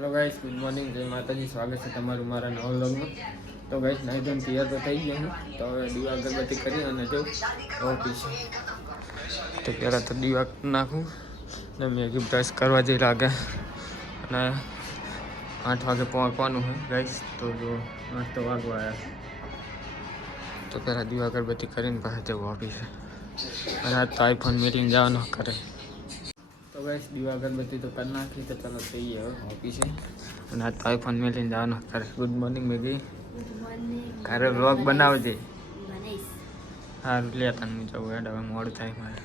Hello guys, good morning, જય માતાજી. સ્વાગત છે તમારું મારા નવા વ્લોગમાં. તો ગાઈસ, નાઈ ધોઈને તૈયાર તો થઈ ગયો હું. તો હવે દીવા અગરબત્તી કરી અને જો ઓફિસ તો પહેલાં તો દીવા નાખું ને મેં બ્રશ કરવા જઈ લાગે અને 8 વાગે પહોંચવાનું હોય ગાઈસ. તો જો 8 તો વાગવા આવ્યા. તો પહેલાં દીવા અગરબત્તી કરીને પાછા જવું ઓફિસે. અને આજ તો આઈફોન મીટિંગ જવાનો કરે. તો ગાઈસ, દીવા અગરબત્તી તો કરી નાખી. તો ચાલો જઈએ હવે ઓફિસે. અને આજ તો આઈફોન મેળવીને જવાનો કરે. Good morning Maggi. ઘરે વ્લોગ બનાવજે. સારું લે, તને હું જવું હેડ, હવે મોડું થાય મારે.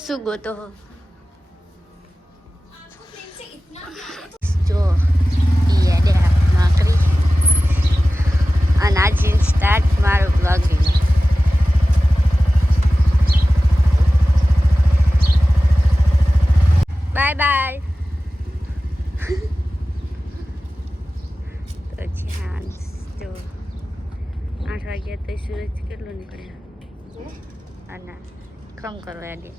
શું ગોતો હો જો નોકરી અને આજે સ્ટાર્ટ મારો બ્લોગિંગ. Bye bye. તો જ્યાં જો 8 વાગ્યા તો સૂરજ કેટલો નીકળ્યો અને કામ કરવા આગે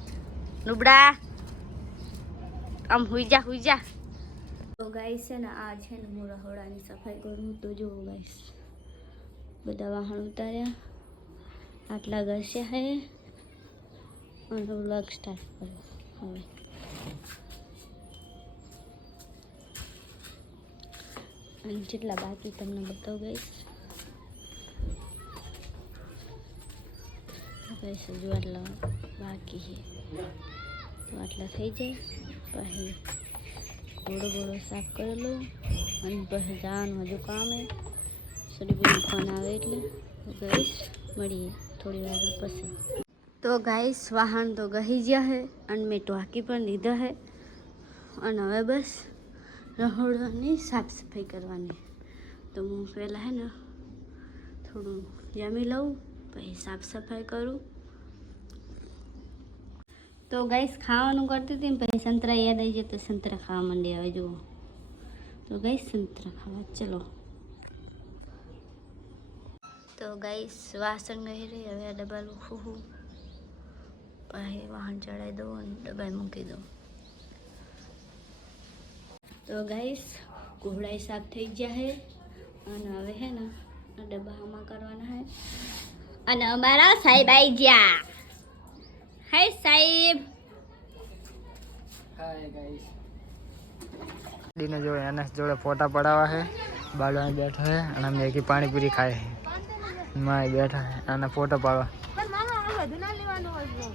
નુબડા આમ હુઈ જા. તો ગાઈસ છે ને આ છે ને હું રહોડાની સફાઈ કરું. તો જો ગાઈસ બધા વાહન ઉતાર્યા, આટલા ઘસ્યા હે અને વ્લોગ સ્ટાર્ટ કર્યો. હવે અને જેટલા બાકી તમને બતાવો ગાઈસ. ગાઈસ હજુ આટલા બાકી છે. તો આટલા થઈ જાય પછી ઘોડો સાફ કરેલો અને પછી જવાનું હજુ કામે. સડીબીનો ફોન આવે એટલે ગાઈસ મળીએ થોડી વાર પછી. તો ગાઈસ વાહન તો ગહી ગયા હે અને મેં ટોકી પણ લીધા હે અને હવે બસ રહોડાની સાફ સફાઈ કરવાની. તો હું પહેલાં હે ને થોડું જમી લઉં પછી સાફ સફાઈ કરું. તો ગાઈસ ખાવાનું કરતી હતી ને પછી સંતરા યાદ આવી જાય તો સંતરા ખાવા માંડી. આવે જુઓ તો ગાઈસ સંતરા ખાવા ચલો. તો ગાઈસ વાસણ ગઈ રહી, હવે આ ડબ્બા લૂખું પછી વાહન ચડાવી દઉં અને ડબ્બા મૂકી દઉં. તો ગાઈસ ઘોડાઈ સાફ થઈ ગયા હે અને હવે હે ને ડબ્બા આમાં કરવાના હે. અને અમારા સાહેબ આવી ગયા. હાય સાહેબ. Hi guys. દીને જોડે એનએસ જોડે ફોટા પડાવવા છે. બાળવા બેઠા છે અને મેગી પાણીપુરી ખાય છે. માય બેઠા છે અને ફોટો પાડવા.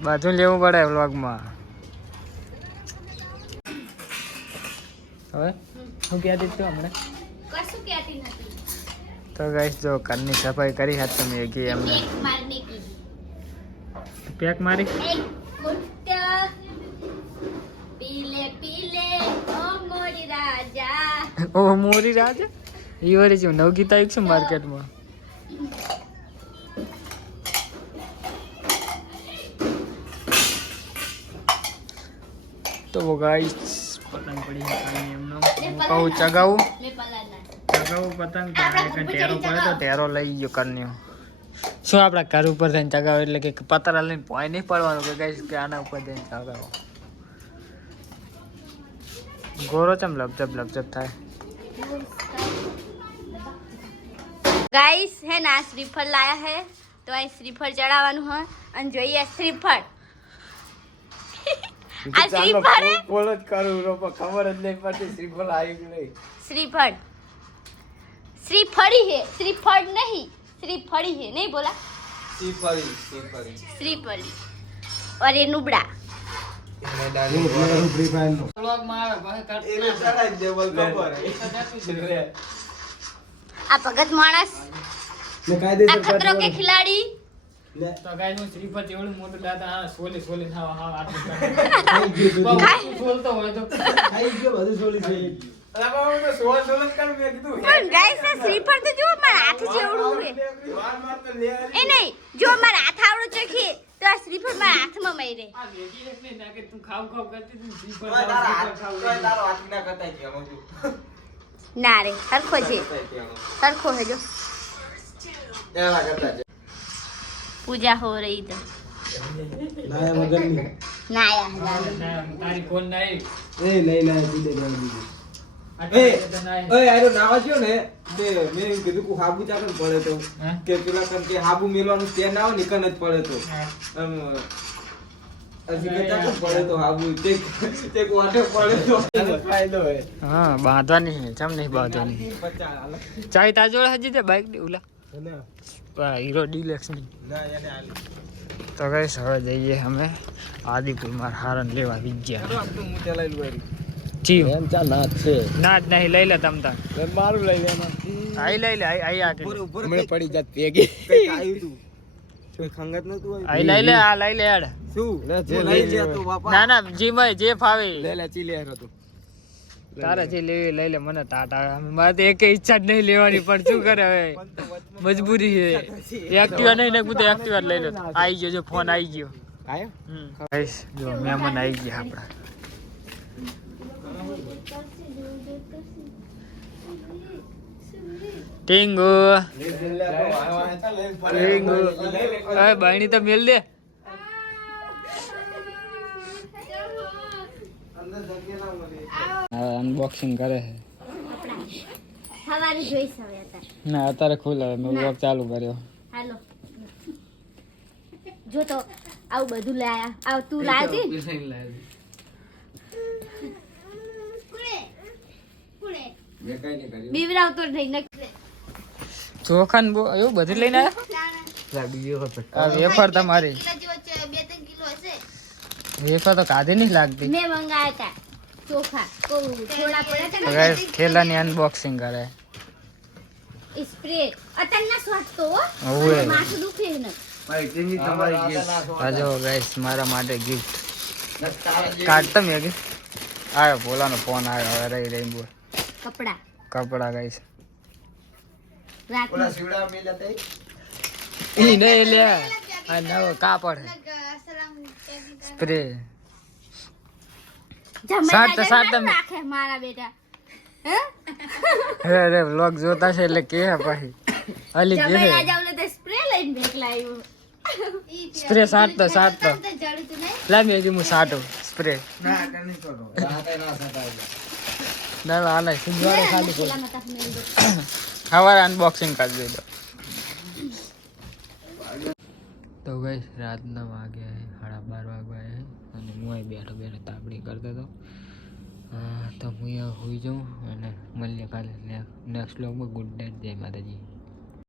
બધું લેવું પડે વ્લોગમાં. હવે શું કહેતી તું હમણાં? કશું કહેતી નથી. તો ગાઈસ જો ઘરની સફાઈ કરી હતી તો મેગી એમને પેક મારી. ઓ મોરી રાજા ઈ વળી છે નવગીતા એક છે માર્કેટમાં. તો ગાઈસ પતંગ પડી છે એમનો. હું કહું ચગાવું પતંગ ટેરો પડે તો ટેરો લઈ ગયો કર્યો. શું આપણા ઘર ઉપર થઈને ચગાવો એટલે કે પતરા લઈને પોઈ નહીં પડવાનું કે ગાઈસ કે આના ઉપર જઈને ચગાવો. ગોરો ચમ લપચપ થાય. ગાઈસ હે ના શ્રીફળ લાયા હે તો આ શ્રીફળ ચડાવવાનું હોય અને જોઈએ શ્રીફળ. આ શ્રીફળ બોલો જ કરું રોપો ખબર જ નહીં પડતી શ્રીફળ આવી કે નહીં. શ્રીફળી હે, શ્રીફળ નહીં, શ્રીફળી હે નહીં બોલા. श्रीफली और ये नुबड़ा आप भगत मानस खतरों के खिलाड़ी. તો ગાઈસ હું શ્રીફળ જેવડું મોટું દાદા સોલી ખાવા હા આટલું સોલતો હોય તો ખાઈ ગયો બધું સોલી થઈ. પણ ગાઈસ આ શ્રીફળ તો જો મારા હાથ જેવડું છે. એ નહીં જો મારા હાથ આવડું ચખી તો આ શ્રીફળ મારા હાથમાં મયરે. આ મેગી એક નહીં ના કે તું ખાવ કરતી તું શ્રીફળ તારો હાથ ના કતાઈ કે હું ના રે સરખો છે, સરખો है जो એવા કરતા पूजा हो रही इधर. ના યાર તારી ફોન નહીં એ નહીં ના દીદે દીદે એ આરો નાવા જો ને મેં એમ કીધું કે હાબુ ચાકન પડે તો કે પેલા કન કે હાબુ મેલવાનું સ્ટેન્ડ આવ નિકન જ પડે તો આમ અજી કે ચાકન પડે તો હાબુ તે વાટે પડે તો ફાયદો હે હા બાંધવાની છે ચમ નહીં બાંધવાની 50 હાલ ચાઈ તાજોડ હજી તે બાઈક ની ઉલા ના હીરો ડીલક્સ ની ના એને હાલી તો ગાઈસ હવે જઈએ અમે આદિપુર માં હારણ લેવા વિજ્યા ચાલો આપણે હું ચલાઈ લઉં જી એમ ચા ના છે ના જ નહીં લઈ લે તમ તાર મારું લઈ લેવાનું આઈ લઈ લે આઈ આ મને પડી જાત પેગી કઈ આવ્યું તું કોઈ ખંગત નતું આવ્યું આઈ લઈ લે આ લઈ લે યાર શું જે લઈ લે તો બાપા ના ના જી મય જે ફાવે લે લે ચી લે હેરો તું તારે જે લેવી લઈ લે મને ટાટ આવે મારે તો એક ઈચ્છા જ નહીં લેવાની પણ શું કરે હવે મજબૂરી છે એક્ટિવા નહીં ને હું તો એક્ટિવા લઈ લો આવી ગયો જો ફોન આવી ગયો આયો ગાઈસ જો મહેમાન આવી ગયા આપણા ટીંગુ ટીંગુ અરે બાયણી તો મેલ દે અનબોક્સિંગ કરે છે હવારે જોઈશ હવે અત્યારે ના અત્યારે ખુલ્લે મેં વ્લોગ ચાલુ કર્યો હાલો જો તો આવું બધું લાયા આવ તું લાવી દી મે કઈ નહીં કર્યું બીવરાવ તો થઈ નક ચોખા ને એવું બધું લઈને આવ્યા લાગી ગયો હતો આ વેફર તમારી વેફર તો કાઢી નહીં લાગતી મેં મંગાયા હતા ચોખા થોડા પડ્યા તો ગાઈસ થેલાની અનબોક્સિંગ કરે સ્પ્રે અત્યારના સ્વાદ તો ઓવે માથું દુખે ને ભાઈ ટીંગી તમારી ગિફ્ટ આજો ગાઈસ મારા માટે ગિફ્ટ કાઢતા મેં આવ્યો બોલાનો ફોન આવ્યો હવે રહી રહી બોલ કપડા કપડા ગાઈસ રાત ઓલા સીવડા મેલા તઈ ઈ નહીં લે આ નવો કાપડ સ્પ્રે સાત તમે. રાખે મારા બેટા હે રે વ્લોગ જોતા છે એટલે કે પછી અલી જે જમે આ જાવલે તે સ્પ્રે લઈને બેકલા આવ્યો સ્પ્રે સાટતો લા મેં કીધું સાટો સ્પ્રે ના કઈ કરો રાતે ના સતાય ના ના ના સુંદર ખાલી બોલ હવારે અનબોક્સિંગ કરી દેજો તો ગાઈસ રાતના વાગ્યા હે 12:30 વાગ્યા હે અને હું અહીં બેઠો બેઠો તાપડી કરતો હતો તો હું અહીંયા હોઈ જાઉં અને મળીએ કાલે નેક્સ્ટ વ્લોગમાં ગુડ નાઇટ જય માતાજી